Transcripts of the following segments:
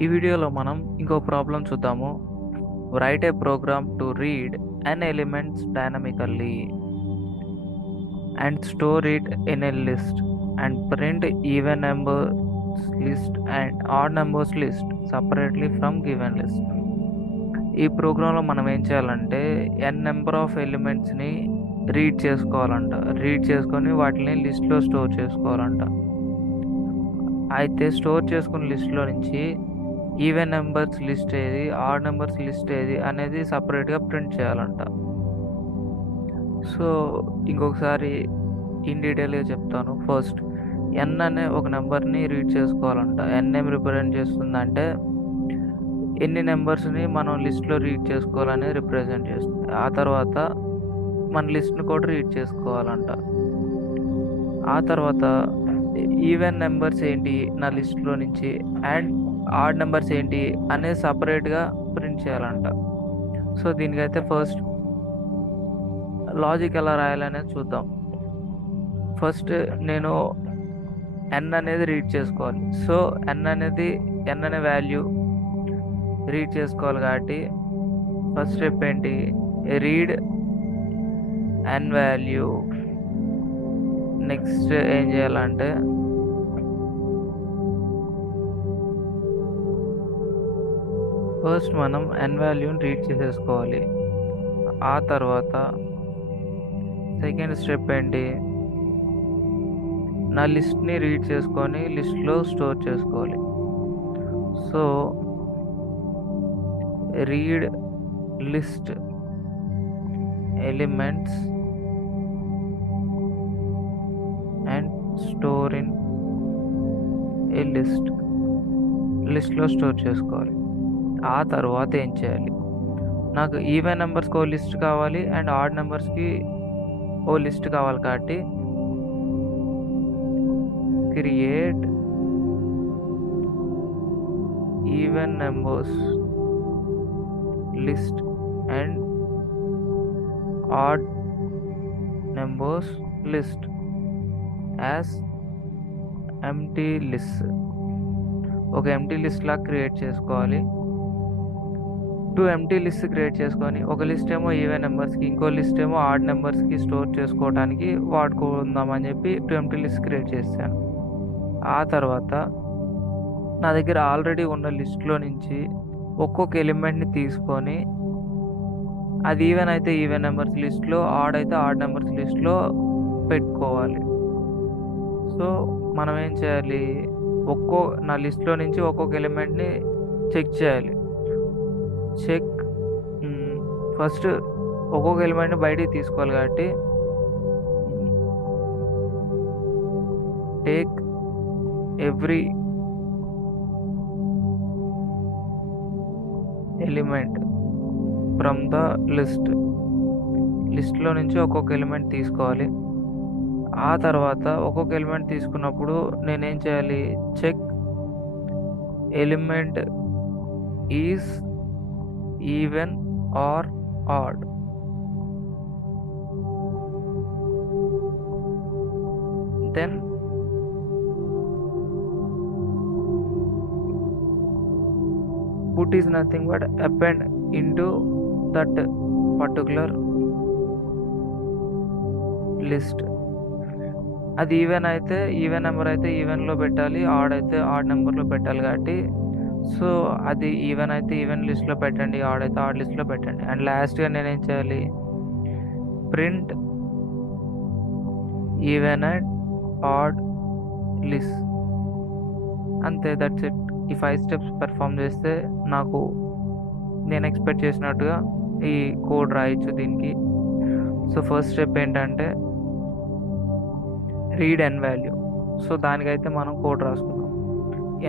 ఈ వీడియోలో మనం ఇంకో ప్రాబ్లం చూద్దాము. Write a program to read an elements dynamically and store it in a list and print even numbers list and odd numbers list separately from given list. ఈ ప్రోగ్రాంలో మనం ఏం చేయాలంటే n నెంబర్ ఆఫ్ ఎలిమెంట్స్ని read చేసుకోవాలంట. Read చేసుకొని వాటిని లిస్ట్లో స్టోర్ చేసుకోవాలంట. అయితే స్టోర్ చేసుకున్న లిస్ట్లో నుంచి ఈవెన్ నెంబర్స్ లిస్ట్ ఏది, ఆడ్ నెంబర్స్ లిస్ట్ ఏది అనేది సపరేట్గా ప్రింట్ చేయాలంట. సో ఇంకొకసారి ఇన్ డీటెయిల్గా చెప్తాను. ఫస్ట్ ఎన్ అనే ఒక నెంబర్ని రీడ్ చేసుకోవాలంట. ఎన్ ఏం రిప్రజెంట్ చేస్తుందంటే ఎన్ని నెంబర్స్ని మనం లిస్ట్లో రీడ్ చేసుకోవాలని రిప్రజెంట్ చేస్తుంది. ఆ తర్వాత మన లిస్ట్ని కూడా రీడ్ చేసుకోవాలంట. ఆ తర్వాత ఈవెన్ నెంబర్స్ ఏంటి నా లిస్ట్లో నుంచి అండ్ ఆడ్ నెంబర్స్ ఏంటి అనేది సపరేట్గా ప్రింట్ చేయాలంట. సో దీనికైతే ఫస్ట్ లాజిక్ ఎలా రాయాలనేది చూద్దాం. ఫస్ట్ నేను ఎన్ అనేది రీడ్ చేసుకోవాలి. సో ఎన్ అనే వాల్యూ రీడ్ చేసుకోవాలి కాబట్టి ఫస్ట్ స్టెప్ ఏంటి, రీడ్ ఎన్ వాల్యూ. నెక్స్ట్ ఏం చేయాలంటే ఫస్ట్ మనం ఎన్ వాల్యూని రీడ్ చేసేసుకోవాలి. ఆ తర్వాత సెకండ్ స్టెప్ ఏంటి, నా లిస్ట్ని రీడ్ చేసుకొని లిస్ట్లో స్టోర్ చేసుకోవాలి. So read list elements and store in a లిస్ట్లో స్టోర్ చేసుకోవాలి. ఆ తర్వాత ఏం చేయాలి, నాకు ఈవెన్ నెంబర్స్కి ఓ లిస్ట్ కావాలి అండ్ ఆడ్ నెంబర్స్కి ఓ లిస్ట్ కావాలి కాబట్టి create even numbers list and add numbers list as empty list. ఒక ఎంటీ లిస్ట్ లాగా క్రియేట్ చేసుకోవాలి. 2 ఎంటీ లిస్ట్ క్రియేట్ చేసుకొని ఒక లిస్ట్ ఏమో ఈవెన్ నెంబర్స్కి, ఇంకో లిస్ట్ ఏమో ఆడ్ నెంబర్స్కి స్టోర్ చేసుకోవడానికి వాడుకుందామని చెప్పి 2 ఎంటీ లిస్ట్ క్రియేట్ చేశాను. ఆ తర్వాత నా దగ్గర ఆల్రెడీ ఉన్న లిస్ట్లో నుంచి ఒక్కొక్క ఎలిమెంట్ని తీసుకొని అది ఈవెన్ అయితే ఈవెన్ నెంబర్స్ లిస్ట్లో, ఆడ్ అయితే ఆడ్ నెంబర్స్ లిస్ట్లో పెట్టుకోవాలి. సో మనం ఏం చేయాలి, నా లిస్ట్లో నుంచి ఒక్కొక్క ఎలిమెంట్ని చెక్ చేయాలి. ఫస్ట్ ఒక్కొక్క ఎలిమెంట్ని బయటికి తీసుకోవాలి కాబట్టి take every element from the లిస్ట్లో నుంచి ఒక్కొక్క ఎలిమెంట్ తీసుకోవాలి. ఆ తర్వాత ఒక్కొక్క ఎలిమెంట్ తీసుకున్నప్పుడు నేనేం చేయాలి, check element is even or odd. Then put is nothing but append into that particular list. అది ఈవెన్ అయితే ఈవెన్ నెంబర్ అయితే ఈవెన్లో పెట్టాలి, ఆడ్ అయితే ఆడ్ నెంబర్లో పెట్టాలి కాబట్టి సో అది ఈవెన్ అయితే ఈవెన్ లిస్ట్లో పెట్టండి, ఆడ్ అయితే ఆడ్ లిస్ట్లో పెట్టండి. అండ్ లాస్ట్గా నేనేం చేయాలి, print even and odd list. అంతే, దట్స్ ఇట్. ఈ 5 స్టెప్స్ పెర్ఫామ్ చేస్తే నాకు నేను ఎక్స్పెక్ట్ చేసినట్టుగా ఈ కోడ్ రాయొచ్చు దీనికి. సో ఫస్ట్ స్టెప్ ఏంటంటే రీడ్ ఎన్ వాల్యూ. సో దానికైతే మనం కోడ్ రాసుకున్నాం.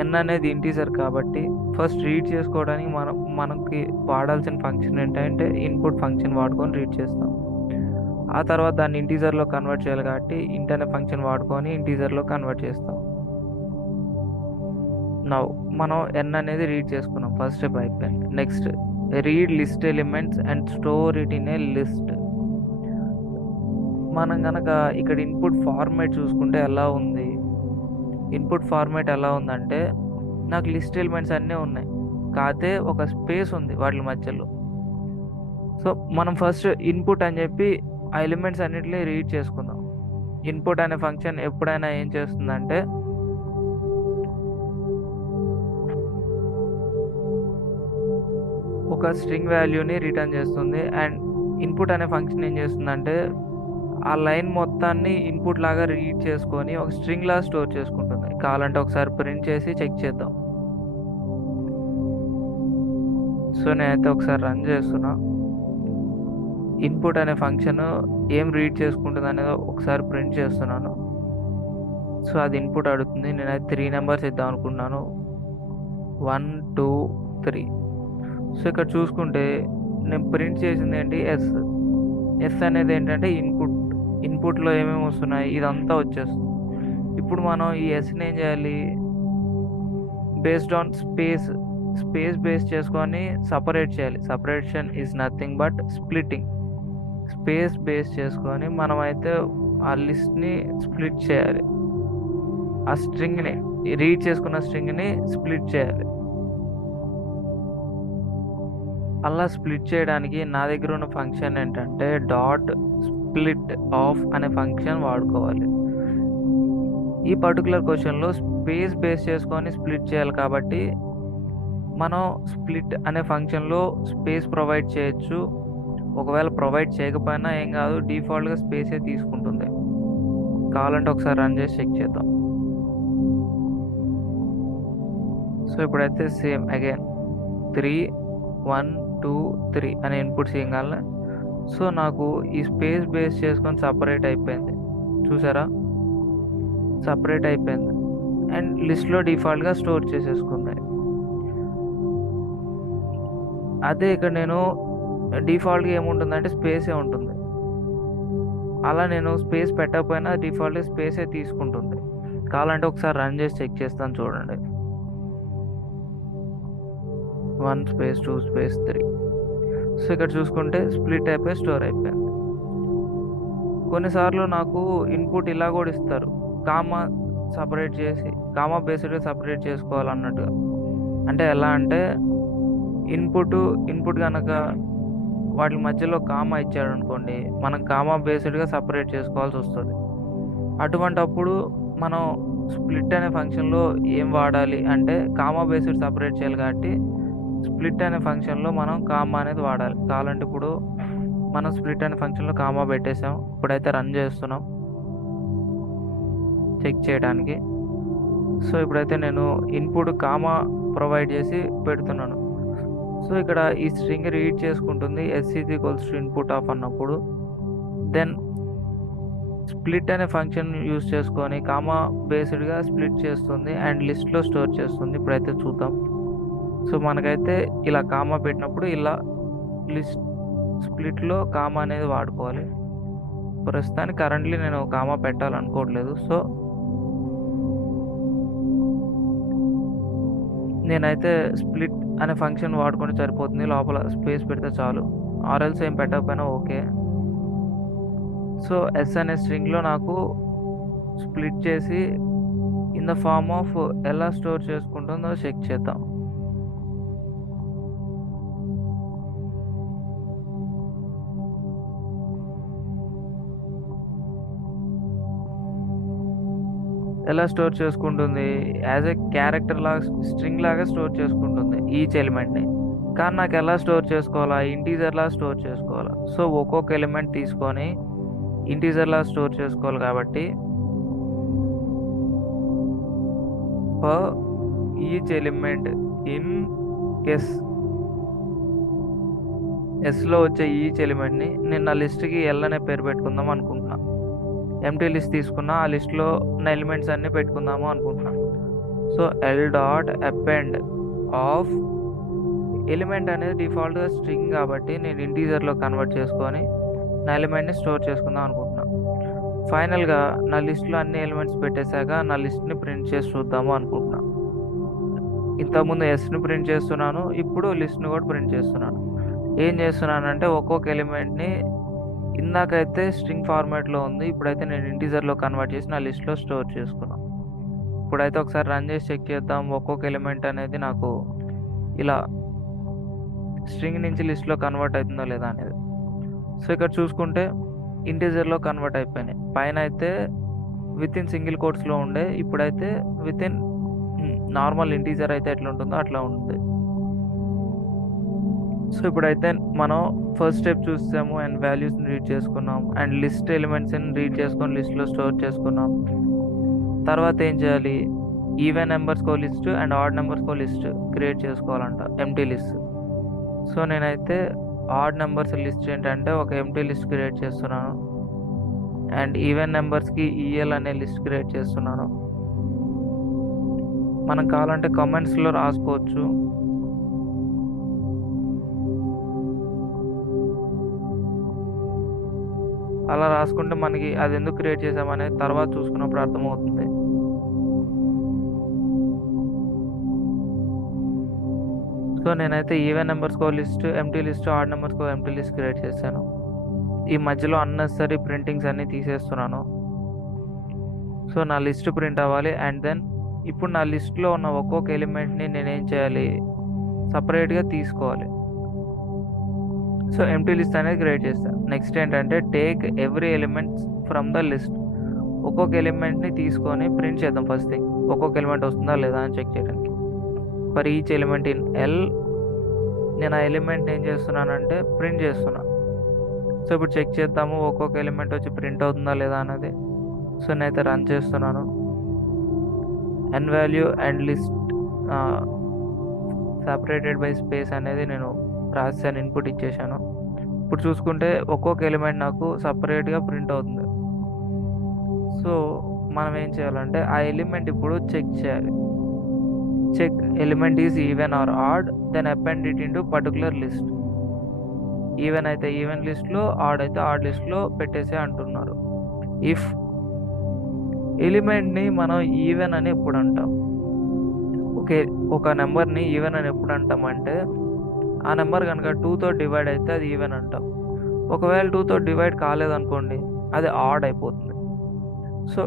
ఎన్ అనేది ఇంటీజర్ కాబట్టి ఫస్ట్ రీడ్ చేసుకోవడానికి మనకి వాడాల్సిన ఫంక్షన్ ఏంటంటే ఇన్పుట్ ఫంక్షన్ వాడుకొని రీడ్ చేస్తాం. ఆ తర్వాత దాన్ని ఇంటీజర్లో కన్వర్ట్ చేయాలి కాబట్టి ఇంట్ అనే ఫంక్షన్ వాడుకొని ఇంటీజర్లో కన్వర్ట్ చేస్తాం. నౌ మనం ఎన్ అనేది రీడ్ చేసుకున్నాం, ఫస్ట్ స్టెప్ అయిపోయింది. Next read list elements and store it in a list. మనం కనుక ఇక్కడ ఇన్పుట్ ఫార్మాట్ చూసుకుంటే ఎలా ఉంది, ఇన్పుట్ ఫార్మాట్ ఎలా ఉందంటే నాకు లిస్ట్ ఎలిమెంట్స్ అన్నీ ఉన్నాయి, కాకపోతే ఒక స్పేస్ ఉంది వాటి మధ్యలో. సో మనం ఫస్ట్ ఇన్పుట్ అని చెప్పి ఆ ఎలిమెంట్స్ అన్నిటిని రీడ్ చేసుకుందాం. ఇన్పుట్ అనే ఫంక్షన్ ఎప్పుడైనా ఏం చేస్తుందంటే ఒక స్ట్రింగ్ వాల్యూని రిటర్న్ చేస్తుంది. అండ్ ఇన్పుట్ అనే ఫంక్షన్ ఏం చేస్తుందంటే ఆ లైన్ మొత్తాన్ని ఇన్పుట్ లాగా రీడ్ చేసుకొని ఒక స్ట్రింగ్ లాగా స్టోర్ చేసుకుంటుంది. కావాలంటే ఒకసారి ప్రింట్ చేసి చెక్ చేద్దాం. సో నేనైతే ఒకసారి రన్ చేస్తున్నా. ఇన్పుట్ అనే ఫంక్షన్ ఏం రీడ్ చేసుకుంటుంది అనేది ఒకసారి ప్రింట్ చేస్తున్నాను. సో అది ఇన్పుట్ అడుగుతుంది. నేనైతే 3 నెంబర్స్ ఇద్దాం అనుకున్నాను, 1 2 3. సో ఇక్కడ చూసుకుంటే నేను ప్రింట్ చేసింది ఏంటి, ఎస్ అనేది ఏంటంటే ఇన్పుట్లో ఏమేమి వస్తున్నాయి ఇదంతా వచ్చేస్తుంది. ఇప్పుడు మనం ఈ ఎస్ని ఏం చేయాలి, బేస్డ్ ఆన్ స్పేస్ బేస్ చేసుకొని సపరేట్ చేయాలి. Separation is nothing but splitting. Space base చేసుకొని మనమైతే ఆ లిస్ట్ని స్ప్లిట్ చేయాలి. ఆ స్ట్రింగ్ని రీడ్ చేసుకున్న స్ట్రింగ్ని స్ప్లిట్ చేయాలి. అలా స్ప్లిట్ చేయడానికి నా దగ్గర ఉన్న ఫంక్షన్ ఏంటంటే డాట్ స్ప్లిట్ ఆఫ్ అనే ఫంక్షన్ వాడుకోవాలి. ఈ పర్టికులర్ క్వశ్చన్లో స్పేస్ బేస్ చేసుకొని స్ప్లిట్ చేయాలి కాబట్టి మనం స్ప్లిట్ అనే ఫంక్షన్లో స్పేస్ ప్రొవైడ్ చేయొచ్చు. ఒకవేళ ప్రొవైడ్ చేయకపోయినా ఏం కాదు, డిఫాల్ట్గా స్పేసే తీసుకుంటుంది. కావాలంటే ఒకసారి రన్ చేసి చెక్ చేద్దాం. సో ఇప్పుడైతే సేమ్ అగైన్ 3 1 2 3 అనే ఇన్పుట్స్ ఏం కావాలి. సో నాకు ఈ స్పేస్ బేస్ చేసుకొని సపరేట్ అయిపోయింది, చూసారా, సపరేట్ అయిపోయింది. అండ్ లిస్ట్లో డిఫాల్ట్గా స్టోర్ చేసేసుకుంది. అదే ఇక్కడ నేను డిఫాల్ట్గా ఏముంటుందంటే స్పేసే ఉంటుంది. అలా నేను స్పేస్ పెట్టకపోయినా డిఫాల్ట్గా స్పేసే తీసుకుంటుంది. కావాలంటే ఒకసారి రన్ చేసి చెక్ చేస్తాను, చూడండి. 1 స్పేస్ 2 స్పేస్ 3. సో ఇక్కడ చూసుకుంటే స్ప్లిట్ అయిపోయి స్టోర్ అయిపోయింది. కొన్నిసార్లు నాకు ఇన్పుట్ ఇలా కూడా ఇస్తారు, కామా సపరేట్ చేసి కామా బేస్డ్గా సపరేట్ చేసుకోవాలన్నట్టుగా. అంటే ఎలా అంటే ఇన్పుట్ కనుక వాటి మధ్యలో కామా ఇచ్చాడు అనుకోండి, మనం కామా బేస్డ్గా సపరేట్ చేసుకోవాల్సి వస్తుంది. అటువంటప్పుడు మనం స్ప్లిట్ అనే ఫంక్షన్లో ఏం వాడాలి అంటే కామా బేస్డ్ సపరేట్ చేయాలి కాబట్టి స్ప్లిట్ అనే ఫంక్షన్లో మనం కామా అనేది వాడాలి. కావాలంటే ఇప్పుడు మనం స్ప్లిట్ అనే ఫంక్షన్లో కామా పెట్టేసాం. ఇప్పుడైతే రన్ చేస్తున్నాం చెక్ చేయడానికి. సో ఇప్పుడైతే నేను ఇన్పుట్ కామా ప్రొవైడ్ చేసి పెడుతున్నాను. సో ఇక్కడ ఈ స్ట్రింగ్ రీడ్ చేసుకుంటుంది S is equals to input of అన్నప్పుడు. దెన్ స్ప్లిట్ అనే ఫంక్షన్ యూజ్ చేసుకొని కామా బేస్డ్గా స్ప్లిట్ చేస్తుంది అండ్ లిస్ట్లో స్టోర్ చేస్తుంది. ఇప్పుడైతే చూద్దాం. సో మనకైతే ఇలా కామా పెట్టినప్పుడు ఇలా లిస్ట్ స్ప్లిట్లో కామా అనేది వాడుకోవాలి. ప్రస్తుతానికి కరెంట్లీ నేను కామా పెట్టాలనుకోవట్లేదు. సో నేనైతే స్ప్లిట్ అనే ఫంక్షన్ వాడుకుంటే సరిపోతుంది, లోపల స్పేస్ పెడితే చాలు. ఆర్ఎల్స్ ఏం పెట్టకపోయినా ఓకే. సో ఎస్ అనే స్ట్రింగ్లో నాకు స్ప్లిట్ చేసి ఇన్ ద ఫార్మ్ ఆఫ్ ఎలా స్టోర్ చేసుకుంటుందో చెక్ చేద్దాం. ఎలా స్టోర్ చేసుకుంటుంది, యాజ్ ఎ క్యారెక్టర్ లాగా స్ట్రింగ్ లాగా స్టోర్ చేసుకుంటుంది ఈచ్ ఎలిమెంట్ని. కానీ నాకు ఎలా స్టోర్ చేసుకోవాలా, ఇంటీజర్లా స్టోర్ చేసుకోవాలా. సో ఒక్కొక్క ఎలిమెంట్ తీసుకొని ఇంటీజర్లా స్టోర్ చేసుకోవాలి కాబట్టి ఫర్ ఈచ్ ఎలిమెంట్ ఇన్ ఎస్లో వచ్చే ఈచ్ ఎలిమెంట్ని నేను నా లిస్ట్కి ఎల్ అనే పేరు పెట్టుకుందాం అనుకుంటున్నా. ఎంటీ లిస్ట్ తీసుకున్నా, ఆ లిస్ట్లో ఉన్న ఎలిమెంట్స్ అన్నీ పెట్టుకుందాము అనుకుంటున్నా. సో l.append ఆఫ్ ఎలిమెంట్ అనేది డిఫాల్ట్గా స్ట్రింగ్ కాబట్టి నేను ఇంటీజర్లో కన్వర్ట్ చేసుకొని నా ఎలిమెంట్ని స్టోర్ చేసుకుందాం అనుకుంటున్నా. ఫైనల్గా నా లిస్ట్లో అన్ని ఎలిమెంట్స్ పెట్టేశాక నా లిస్ట్ని ప్రింట్ చేసి చూద్దాము అనుకుంటున్నా. ఇంతకుముందు ఎస్ని ప్రింట్ చేస్తున్నాను, ఇప్పుడు లిస్ట్ని కూడా ప్రింట్ చేస్తున్నాను. ఏం చేస్తున్నానంటే ఒక్కొక్క ఎలిమెంట్ని ఇందాకైతే స్ట్రింగ్ ఫార్మాట్లో ఉంది, ఇప్పుడైతే నేను ఇంటీజర్లో కన్వర్ట్ చేసి నా లిస్ట్లో స్టోర్ చేసుకున్నాను. ఇప్పుడైతే ఒకసారి రన్ చేసి చెక్ చేద్దాం ఒక్కొక్క ఎలిమెంట్ అనేది నాకు ఇలా స్ట్రింగ్ నుంచి లిస్ట్లో కన్వర్ట్ అవుతుందో లేదా అనేది. సో ఇక్కడ చూసుకుంటే ఇంటీజర్లో కన్వర్ట్ అయిపోయినాయి. పైన అయితే విత్ ఇన్ సింగిల్ కోట్స్లో ఉండే, ఇప్పుడైతే విత్ ఇన్ నార్మల్ ఇంటీజర్ అయితే ఎట్లా ఉంటుందో అట్లా ఉంది. సో ఇప్పుడైతే మనం ఫస్ట్ స్టెప్ చూసాము అండ్ వాల్యూస్ని రీడ్ చేసుకున్నాం అండ్ లిస్ట్ ఎలిమెంట్స్ని రీడ్ చేసుకొని లిస్ట్లో స్టోర్ చేసుకున్నాం. తర్వాత ఏం చేయాలి, ఈవెన్ నెంబర్స్కో లిస్ట్ అండ్ ఆడ్ నెంబర్స్కో లిస్ట్ క్రియేట్ చేసుకోవాలంట, ఎంటీ లిస్ట్. సో నేనైతే ఆడ్ నెంబర్స్ లిస్ట్ ఏంటంటే ఒక ఎంటీ లిస్ట్ క్రియేట్ చేస్తున్నాను అండ్ ఈవెన్ నెంబర్స్కి ఈఎల్ అనే లిస్ట్ క్రియేట్ చేస్తున్నాను. మనం కావాలంటే కామెంట్స్లో రాసుకోవచ్చు. అలా రాసుకుంటే మనకి అది ఎందుకు క్రియేట్ చేసామనేది తర్వాత చూసుకున్నప్పుడు అర్థమవుతుంది. సో నేనైతే ఈవెన్ నెంబర్స్కో లిస్ట్ ఎంటీ లిస్ట్, ఆడ్ నెంబర్స్కో ఎంటీ లిస్ట్ క్రియేట్ చేశాను. ఈ మధ్యలో అన్నెసరీ ప్రింటింగ్స్ అన్నీ తీసేస్తున్నాను. సో నా లిస్ట్ ప్రింట్ అవ్వాలి అండ్ దెన్ ఇప్పుడు నా లిస్ట్లో ఉన్న ఒక్కొక్క ఎలిమెంట్ని నేనేం చేయాలి, సపరేట్గా తీసుకోవాలి. సో ఎంటీ లిస్ట్ అనేది క్రియేట్ చేస్తాను. నెక్స్ట్ ఏంటంటే take every elements from the list. ఒక్కొక్క ఎలిమెంట్ని తీసుకొని ప్రింట్ చేద్దాం. ఫస్ట్ థింగ్ ఒక్కొక్క ఎలిమెంట్ వస్తుందా లేదా అని చెక్ చేయడానికి. For each element in L నేను ఆ ఎలిమెంట్ని ఏం చేస్తున్నానంటే ప్రింట్ చేస్తున్నా. సో ఇప్పుడు చెక్ చేద్దాము ఒక్కొక్క ఎలిమెంట్ వచ్చి ప్రింట్ అవుతుందా లేదా అన్నది. సో నేనైతే రన్ చేస్తున్నాను. N value and list separated by space అనేది నేను రాసాను, ఇన్పుట్ ఇచ్చేసాను. ఇప్పుడు చూసుకుంటే ఒక్కొక్క ఎలిమెంట్ నాకు సపరేట్గా ప్రింట్ అవుతుంది. సో మనం ఏం చేయాలంటే ఆ ఎలిమెంట్ ఇప్పుడు చెక్ చేయాలి. Check element is even or odd, then append it into particular list. Even అయితే ఈవెన్ లిస్ట్లో, ఆడ్ అయితే ఆడ్ లిస్ట్లో పెట్టేసే అంటున్నారు. ఇఫ్ ఎలిమెంట్ని మనం ఈవెన్ అని ఎప్పుడు అంటాం, ఒక నెంబర్ని ఈవెన్ అని ఎప్పుడు అంటామంటే ఆ నెంబర్ కనుక 2తో డివైడ్ అయితే అది ఈవెన్ అంటాం. ఒకవేళ 2తో డివైడ్ కాలేదనుకోండి అది ఆడ్ అయిపోతుంది. సో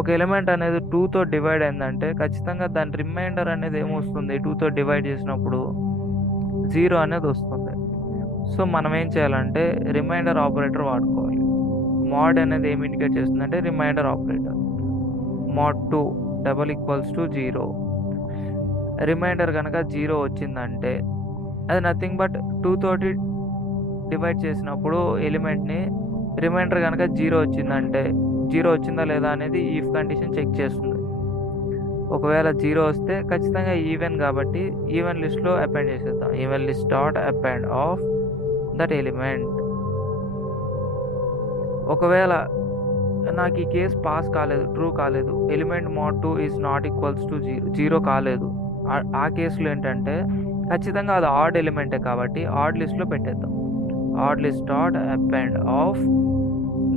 ఒక ఎలిమెంట్ అనేది 2తో డివైడ్ అయిందంటే ఖచ్చితంగా దాని రిమైండర్ అనేది ఏమొస్తుంది, 2తో డివైడ్ చేసినప్పుడు 0 అనేది వస్తుంది. సో మనం ఏం చేయాలంటే రిమైండర్ ఆపరేటర్ వాడుకోవాలి. మోడ్ అనేది ఏమి ఇండికేట్ చేస్తుందంటే రిమైండర్ ఆపరేటర్. mod 2 = 0. రిమైండర్ కనుక 0 వచ్చిందంటే అది నథింగ్ బట్ 2 తోటి డివైడ్ చేసినప్పుడు ఎలిమెంట్ని రిమైండర్ కనుక 0 వచ్చిందంటే 0 వచ్చిందా లేదా అనేది ఈఫ్ కండిషన్ చెక్ చేస్తుంది. ఒకవేళ 0 వస్తే ఖచ్చితంగా ఈవెన్ కాబట్టి ఈవెన్ లిస్ట్లో అపెండ్ చేసేద్దాం. Even list dot append of that element. ఒకవేళ నాకు ఈ కేసు పాస్ కాలేదు, ట్రూ కాలేదు, element mod 2 is not equals to 0 కాలేదు, ఆ కేసులో ఏంటంటే ఖచ్చితంగా అది ఆడ్ ఎలిమెంటే కాబట్టి ఆడ్ లిస్ట్లో పెట్టేద్దాం. Odd list dot append of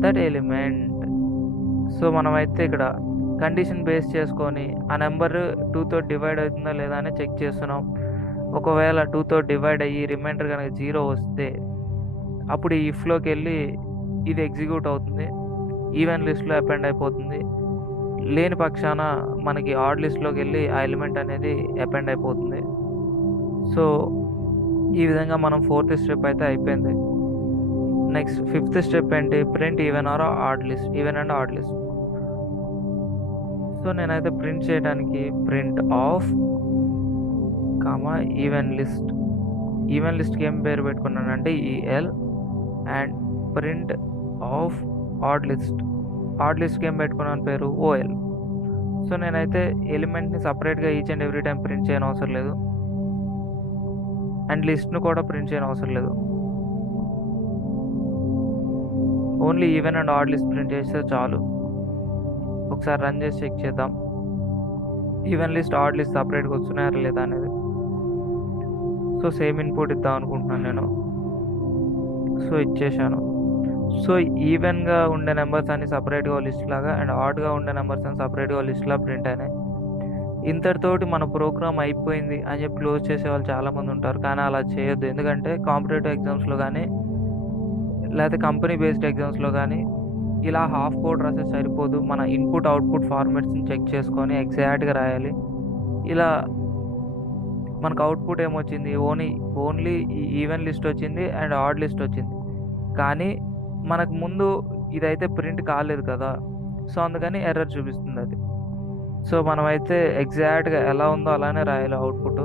that element. So మనమైతే ఇక్కడ కండిషన్ బేస్ చేసుకొని ఆ నెంబర్ 2తో డివైడ్ అవుతుందా లేదా అని చెక్ చేస్తున్నాం. ఒకవేళ 2తో డివైడ్ అయ్యి రిమైండర్ కనుక 0 వస్తే అప్పుడు ఈ ఇఫ్లోకి వెళ్ళి ఇది ఎగ్జిక్యూట్ అవుతుంది, ఈవెన్ లిస్ట్లో అపెండ్ అయిపోతుంది. లేని పక్షాన మనకి ఆడ్ లిస్ట్లోకి వెళ్ళి ఆ ఎలిమెంట్ అనేది అపెండ్ అయిపోతుంది. సో ఈ విధంగా మనం 4th స్టెప్ అయితే అయిపోయింది. నెక్స్ట్ 5th స్టెప్ ఏంటి, print even or odd list, even and odd list. So నేనైతే ప్రింట్ చేయడానికి print of even list. Even లిస్ట్కి ఏం పేరు పెట్టుకున్నానంటే EL and print of odd list. Odd లిస్ట్కి ఏం పెట్టుకున్నాను పేరు ఓఎల్. సో నేనైతే ఎలిమెంట్ని సపరేట్గా each and every time print చేయని అవసరం లేదు అండ్ లిస్ట్ను కూడా ప్రింట్ చేయని అవసరం లేదు. Only even and odd list print చేస్తే చాలు. ఒకసారి రన్ చేసి చెక్ చేద్దాం ఈవెన్ లిస్ట్ ఆడ్ లిస్ట్ సపరేట్గా వస్తున్నాయా లేదా అనేది. సో సేమ్ ఇన్పుట్ ఇద్దాం అనుకుంటున్నాను నేను. సో ఇచ్చేసాను. సో ఈవెన్గా ఉండే నెంబర్స్ అన్ని సపరేట్గా లిస్ట్ లాగా అండ్ ఆడ్గా ఉండే నెంబర్స్ అన్ని సపరేట్గా లిస్ట్లా ప్రింట్ అయినాయి. ఇంతటితోటి మన ప్రోగ్రామ్ అయిపోయింది అని చెప్పి క్లోజ్ చేసే వాళ్ళు చాలామంది ఉంటారు, కానీ అలా చేయొద్దు. ఎందుకంటే కాంపిటేటివ్ ఎగ్జామ్స్లో కానీ లేకపోతే కంపెనీ బేస్డ్ ఎగ్జామ్స్లో కానీ ఇలా హాఫ్ కోడ్ రాస్తే సరిపోదు, మన ఇన్పుట్ అవుట్పుట్ ఫార్మాట్స్ని చెక్ చేసుకొని ఎగ్జాక్ట్గా రాయాలి. ఇలా మనకు అవుట్పుట్ ఏమొచ్చింది, ఓన్లీ ఈవెన్ లిస్ట్ వచ్చింది అండ్ ఆడ్ లిస్ట్ వచ్చింది. కానీ మనకు ముందు ఇదైతే ప్రింట్ కాలేదు కదా, సో అందుకని ఎర్రర్ చూపిస్తుంది అది. సో మనమైతే ఎగ్జాక్ట్గా ఎలా ఉందో అలానే రాయాలి అవుట్పుట్.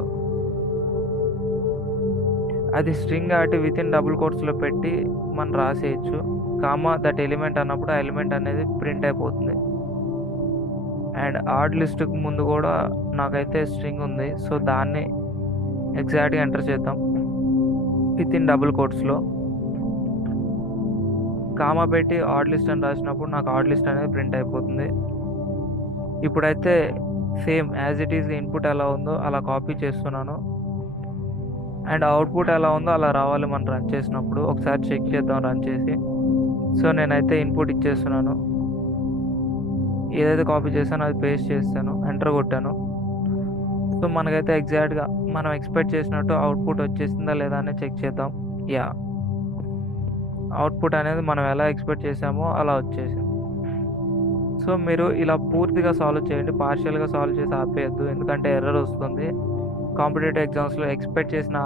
అది స్ట్రింగ్ కాబట్టి విత్ ఇన్ డబుల్ కోట్స్లో పెట్టి మనం రాసేయచ్చు. కామా దట్ ఎలిమెంట్ అన్నప్పుడు ఆ ఎలిమెంట్ అనేది ప్రింట్ అయిపోతుంది. అండ్ ఆడ్ లిస్ట్కి ముందు కూడా నాకైతే స్ట్రింగ్ ఉంది, సో దాన్ని ఎగ్జాక్ట్గా ఎంటర్ చేద్దాం విత్ ఇన్ డబుల్ కోట్స్లో. కామా పెట్టి ఆడ్ లిస్ట్ అని రాసినప్పుడు నాకు ఆడ్ లిస్ట్ అనేది ప్రింట్ అయిపోతుంది. ఇప్పుడైతే same as it is input ఎలా ఉందో అలా కాపీ చేస్తున్నాను అండ్ అవుట్పుట్ ఎలా ఉందో అలా రావాలి మనం రన్ చేసినప్పుడు. ఒకసారి చెక్ చేద్దాం రన్ చేసి. సో నేనైతే ఇన్పుట్ ఇచ్చేస్తున్నాను, ఏదైతే కాపీ చేశానో అది పేస్ట్ చేస్తాను, ఎంటర్ కొట్టాను. సో మనకైతే ఎగ్జాక్ట్గా మనం ఎక్స్పెక్ట్ చేసినట్టు అవుట్పుట్ వచ్చేసిందా లేదా అని చెక్ చేద్దాం. యా, అవుట్పుట్ అనేది మనం ఎలా ఎక్స్పెక్ట్ చేసామో అలా వచ్చేసింది. సో మీరు ఇలా పూర్తిగా సాల్వ్ చేయండి, పార్షియల్గా సాల్వ్ చేసి ఆపేయద్దు, ఎందుకంటే ఎర్రర్ వస్తుంది. కాంపిటేటివ్ ఎగ్జామ్స్లో ఎక్స్పెక్ట్ చేసిన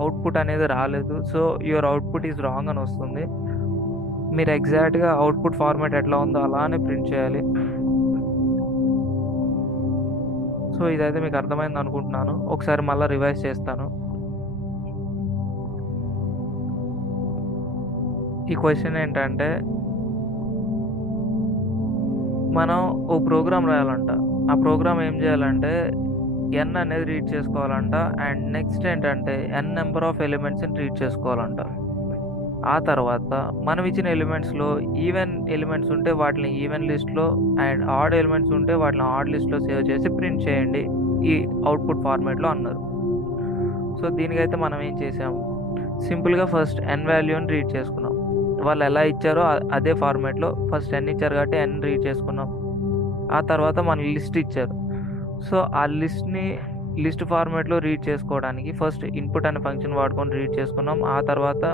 అవుట్పుట్ అనేది రాలేదు, so your output is wrong అని వస్తుంది. మీరు ఎగ్జాక్ట్గా అవుట్పుట్ ఫార్మాట్ ఎట్లా ఉందో అలానే ప్రింట్ చేయాలి. సో ఇదైతే మీకు అర్థమైంది అనుకుంటున్నాను. ఒకసారి మళ్ళీ రివైజ్ చేస్తాను. ఈ క్వశ్చన్ ఏంటంటే, మనం ఓ ప్రోగ్రామ్ రాయాలంట. ఆ ప్రోగ్రామ్ ఏం చేయాలంటే ఎన్ అనేది రీడ్ చేసుకోవాలంట, అండ్ నెక్స్ట్ ఏంటంటే ఎన్ నెంబర్ ఆఫ్ ఎలిమెంట్స్ని రీడ్ చేసుకోవాలంట. ఆ తర్వాత మనం ఇచ్చిన ఎలిమెంట్స్లో ఈవెన్ ఎలిమెంట్స్ ఉంటే వాటిని ఈవెన్ లిస్ట్లో, అండ్ ఆడ్ ఎలిమెంట్స్ ఉంటే వాటిని ఆడ్ లిస్ట్లో సేవ్ చేసి ప్రింట్ చేయండి ఈ అవుట్పుట్ ఫార్మాట్లో అన్నారు. సో దీనికైతే మనం ఏం చేసాము, సింపుల్గా ఫస్ట్ ఎన్ వాల్యూని రీడ్ చేసుకున్నాం. వాళ్ళు ఎలా ఇచ్చారో అదే ఫార్మాట్లో ఫస్ట్ ఎన్ ఇచ్చారు కాబట్టి ఎన్ రీడ్ చేసుకున్నాం. ఆ తర్వాత మన లిస్ట్ ఇచ్చారు, సో ఆ లిస్ట్ ఫార్మాట్లో రీడ్ చేసుకోవడానికి ఫస్ట్ ఇన్పుట్ అనే ఫంక్షన్ వాడుకొని రీడ్ చేసుకున్నాం. ఆ తర్వాత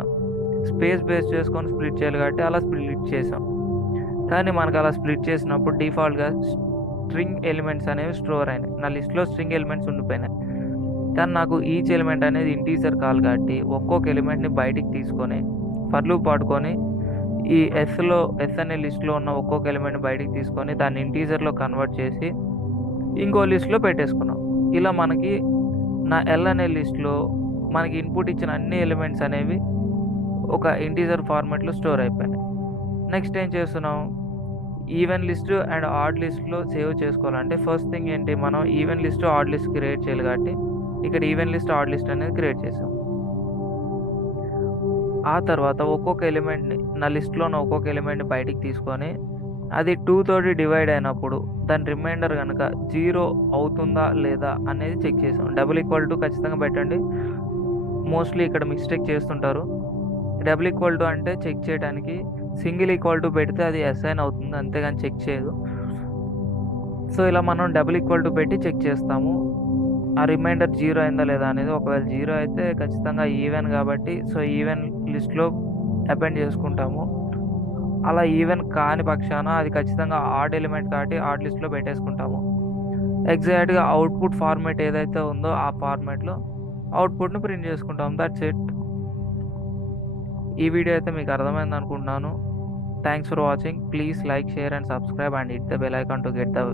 స్పేస్ బేస్ చేసుకొని స్ప్లిట్ చేయాలి కాబట్టి అలా స్ప్లిట్ చేసాం. కానీ మనకు అలా స్ప్లిట్ చేసినప్పుడు డిఫాల్ట్గా స్ట్రింగ్ ఎలిమెంట్స్ అనేవి స్టోర్ అయినాయి. నా లిస్ట్లో స్ట్రింగ్ ఎలిమెంట్స్ ఉండిపోయినాయి, కానీ నాకు ఈచ్ ఎలిమెంట్ అనేది ఇంటీజర్ కాల్ కాబట్టి ఒక్కొక్క ఎలిమెంట్ని బయటికి తీసుకొని ఫర్ లూప్ వాడుకొని ఈ ఎస్ అనే లిస్ట్లో ఉన్న ఒక్కొక్క ఎలిమెంట్ బయటికి తీసుకొని దాన్ని ఇంటీజర్లో కన్వర్ట్ చేసి ఇంకో లిస్ట్లో పెట్టేసుకున్నాం. ఇలా మనకి నా ఎల్ అనే లిస్ట్లో మనకి ఇన్పుట్ ఇచ్చిన అన్ని ఎలిమెంట్స్ అనేవి ఒక ఇంటీజర్ ఫార్మాట్లో స్టోర్ అయిపోయినాయి. నెక్స్ట్ ఏం చేస్తున్నాం, ఈవెన్ లిస్ట్ అండ్ ఆడ్ లిస్ట్లో సేవ్ చేసుకోవాలంటే ఫస్ట్ థింగ్ ఏంటి, మనం even list odd list create చేయాలి కాబట్టి ఇక్కడ ఈవెన్ లిస్ట్ ఆడ్ లిస్ట్ అనేది క్రియేట్ చేసాం. ఆ తర్వాత ఒక్కొక్క ఎలిమెంట్ని నా లిస్ట్లో ఉన్న ఒక్కొక్క ఎలిమెంట్ని బయటికి తీసుకొని అది 2 తోటి డివైడ్ అయినప్పుడు దాని రిమైండర్ కనుక 0 అవుతుందా లేదా అనేది చెక్ చేసాం. డబుల్ ఈక్వల్ టు ఖచ్చితంగా పెట్టండి, మోస్ట్లీ ఇక్కడ మిస్టేక్ చేస్తుంటారు. డబుల్ ఈక్వల్ టు అంటే చెక్ చేయడానికి, సింగిల్ ఈక్వల్ టు పెడితే అది అసైన్ అవుతుంది, అంతేగాని చెక్ చేయదు. సో ఇలా మనం డబుల్ ఈక్వల్ టు పెట్టి చెక్ చేస్తాము ఆ రిమైండర్ 0 అయిందా లేదా అనేది. ఒకవేళ 0 అయితే ఖచ్చితంగా ఈవెన్ కాబట్టి సో ఈవెన్ లిస్ట్లో అపెండ్ చేసుకుంటాము. అలా ఈవెన్ కాని పక్షాన అది ఖచ్చితంగా ఆడ్ ఎలిమెంట్ కాబట్టి ఆడ్ లిస్ట్లో పెట్టేసుకుంటాము. ఎగ్జాక్ట్గా అవుట్పుట్ ఫార్మాట్ ఏదైతే ఉందో ఆ ఫార్మాట్లో అవుట్పుట్ని ప్రింట్ చేసుకుంటాం. That's it. ఈ వీడియో అయితే మీకు అర్థమైంది అనుకుంటున్నాను. Thanks for watching. Please like, share and subscribe and hit the bell icon to get the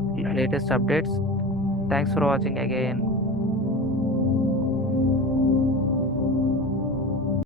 latest updates. Thanks for watching again.